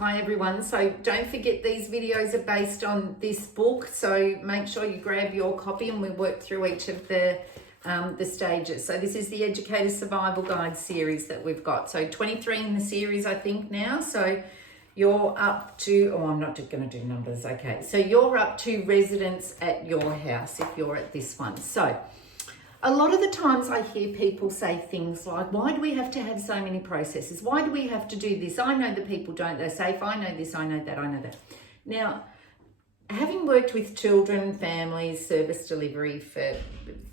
Hi everyone, so don't forget these videos are based on this book, so make sure you grab your copy and we work through each of the stages. So this is the Educator Survival Guide series that we've got. So 23 in the series I think now, so you're up to, oh I'm not going to do numbers, okay. So you're up to residents at your house if you're at this one. So a lot of the times I hear people say things like, why do we have to have so many processes? Why do we have to do this? I know that people don't, they're safe. I know this, I know that, I know that. Now, having worked with children, families, service delivery for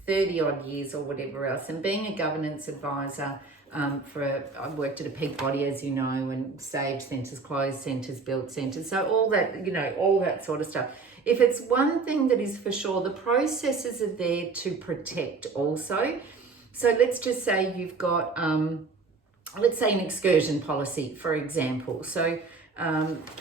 30 odd years or whatever else, and being a governance advisor I've worked at a peak body, as you know, and saved centres, closed centres, built centres, so all that, you know, all that sort of stuff. If it's one thing that is for sure, the processes are there to protect also. So let's just say you've got, let's say an excursion policy, for example. So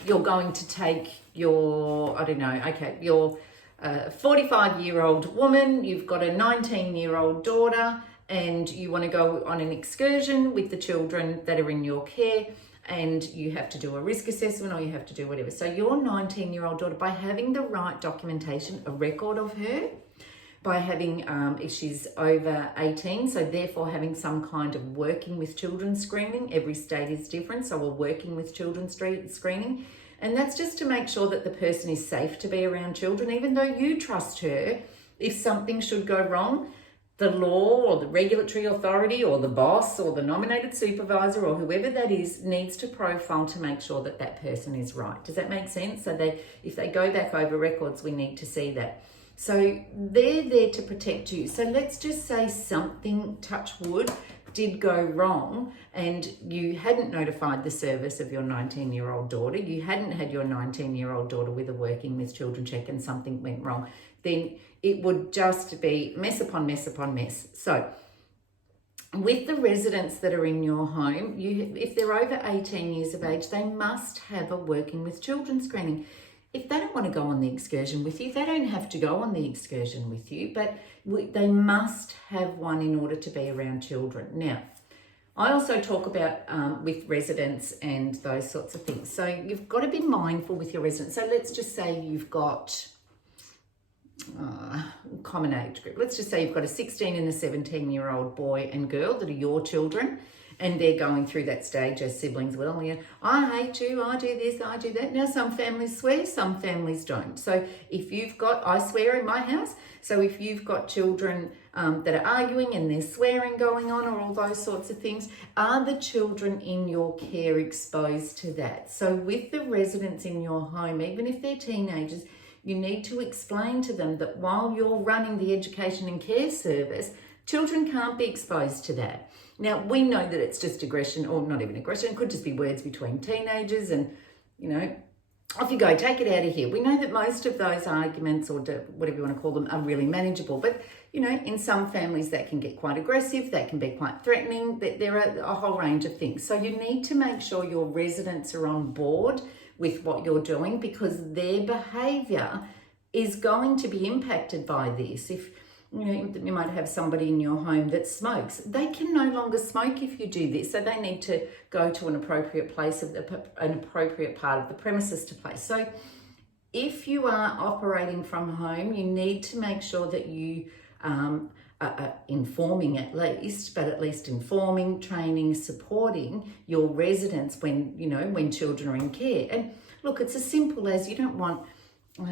you're going to take your, I don't know, okay, your 45-year-old woman, you've got a 19-year-old daughter, and you want to go on an excursion with the children that are in your care, and you have to do a risk assessment or you have to do whatever. So your 19-year-old daughter, by having the right documentation, a record of her, by having, if she's over 18, so therefore having some kind of working with children screening, every state is different, so we're working with children screening, and that's just to make sure that the person is safe to be around children, even though you trust her. If something should go wrong, the law or the regulatory authority or the boss or the nominated supervisor or whoever that is needs to profile to make sure that that person is right. Does that make sense? So if they go back over records, we need to see that. So they're there to protect you. So let's just say something, touch wood, did go wrong and you hadn't notified the service of your 19-year-old daughter, you hadn't had your 19-year-old daughter with a working with children check and something went wrong, then it would just be mess upon mess upon mess. So with the residents that are in your home, if they're over 18 years of age, they must have a working with children screening. If they don't want to go on the excursion with you, they don't have to go on the excursion with you, but they must have one in order to be around children. Now, I also talk about with residents and those sorts of things. So you've got to be mindful with your residents. So let's just say you've got common age group. Let's just say you've got a 16 and a 17-year-old boy and girl that are your children, and they're going through that stage as siblings will. You know, I hate you, I do this, I do that. Now, some families swear, some families don't. So if you've got, I swear in my house, so if you've got children that are arguing and there's swearing going on or all those sorts of things, are the children in your care exposed to that? So with the residents in your home, even if they're teenagers, you need to explain to them that while you're running the education and care service, children can't be exposed to that. Now, we know that it's just aggression, or not even aggression, it could just be words between teenagers and, you know, off you go, take it out of here. We know that most of those arguments, or whatever you want to call them, are really manageable. But, you know, in some families that can get quite aggressive, that can be quite threatening, that there are a whole range of things. So you need to make sure your residents are on board with what you're doing, because their behaviour is going to be impacted by this. If you know, you might have somebody in your home that smokes, they can no longer smoke if you do this, so they need to go to an appropriate place, an appropriate part of the premises to play. So if you are operating from home, you need to make sure that you are informing at least informing, training, supporting your residents when children are in care. And look, it's as simple as you don't want,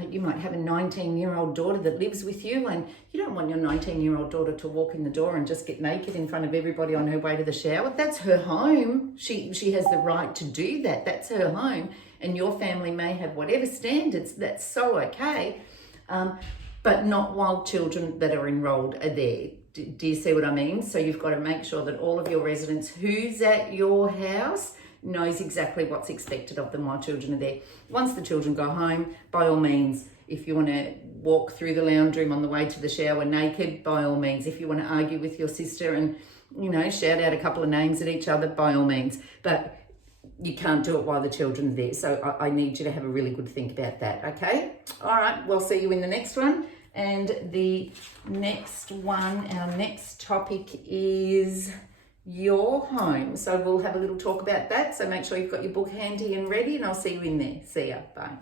you might have a 19-year-old daughter that lives with you, and you don't want your 19-year-old daughter to walk in the door and just get naked in front of everybody on her way to the shower. That's her home. She has the right to do that. That's her home. And your family may have whatever standards, that's so okay, but not while children that are enrolled are there. Do you see what I mean? So you've got to make sure that all of your residents who's at your house knows exactly what's expected of them while children are there. Once the children go home, by all means, if you want to walk through the lounge room on the way to the shower naked, by all means. If you want to argue with your sister and, you know, shout out a couple of names at each other, by all means. But you can't do it while the children are there. So I need you to have a really good think about that, okay? All right, we'll see you in the next one. And the next one, our next topic is your home. So we'll have a little talk about that. So make sure you've got your book handy and ready, and I'll see you in there. See ya. Bye.